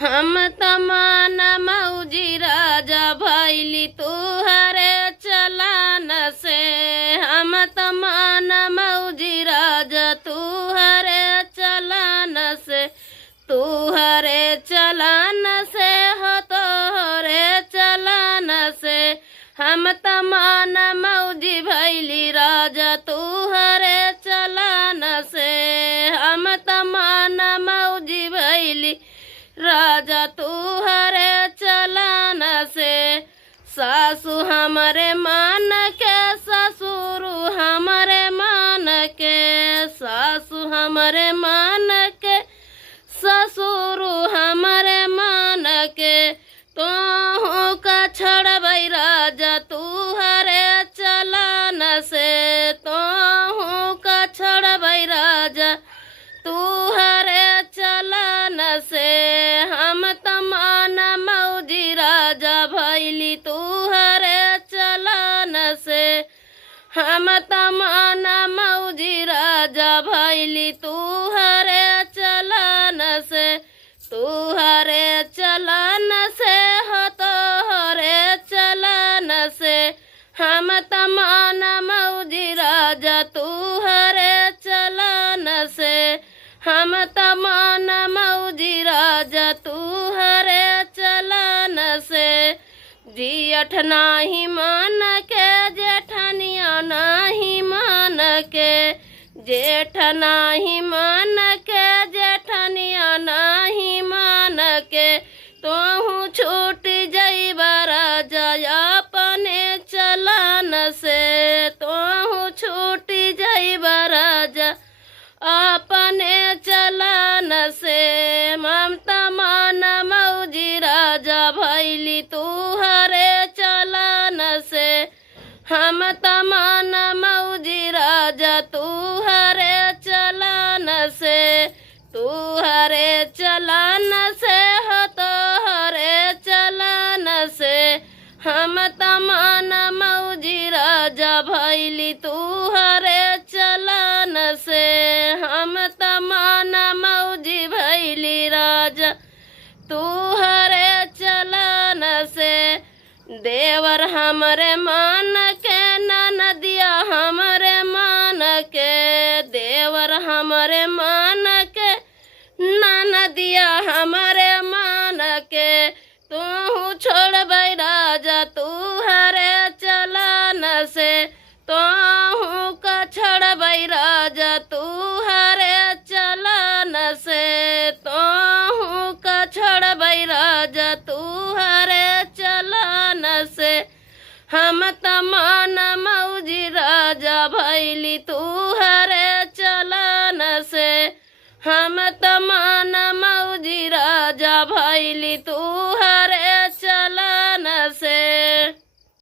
हम तमान मौजी राजा भैली तुहरे चलान से। हम तमान मौजी राजा तुहरे चलान से। तुहरे चलान से हो तोहरे चलान से। हम तमान मौजी भैली राजा तुहरे चलान से। हम तमान मौजी भैली राजा तुहरे चलान से। सासू हमरे मान के ससुर हमरे मान के। सासू हमरे मान के ससुर हमरे मान के। तोहू का छड़बै राजा तुहरे चलान से। तोहू का छड़बै राजा तुहरे चलान से। हम तमान मौजी राजा भैली तुहरे चलान से। हम तमान मौजी राजा भैली तुहरे चलान से। तुहरे चलान से हो तोहरे चलान से। हम तमान मौजी राजा तुहरे चलान से। हम तमान मौजी राजा तुहरे चलान से। जियठ नाही मान के जेठनिया नाही मान के। जेठ नाही मान के जेठनिया नाही मान के। तोहू छूट जइबा राजा अपने चलान से। तोहू छूट जइबा राजा अपने चलान से। ममता मान मौजी राजा भैली तुहरे चलान से। हम तमान मौजी राजा तुहरे चलान से। तुहरे चलान से हो तोहरे चलान से। हम तमान मौजी राजा भैली तुहरे चलान से। हम तमान मौजी भैली राजा तुहरे चलान से। देवर हमरे मान के ननदिया हमरे मान के। देवर हमरे मान के ननदिया हमरे मान के। तू छोड़बै राजा तुहरे चलान से। तोहू का छोड़बै राजा तुहरे चलान से। तोहू का छोड़बै राजा तुहरे चलान से। हम तमान मौजी राजा भैली तुहरे चलान से। हम तमान मौजी राजा भैली तू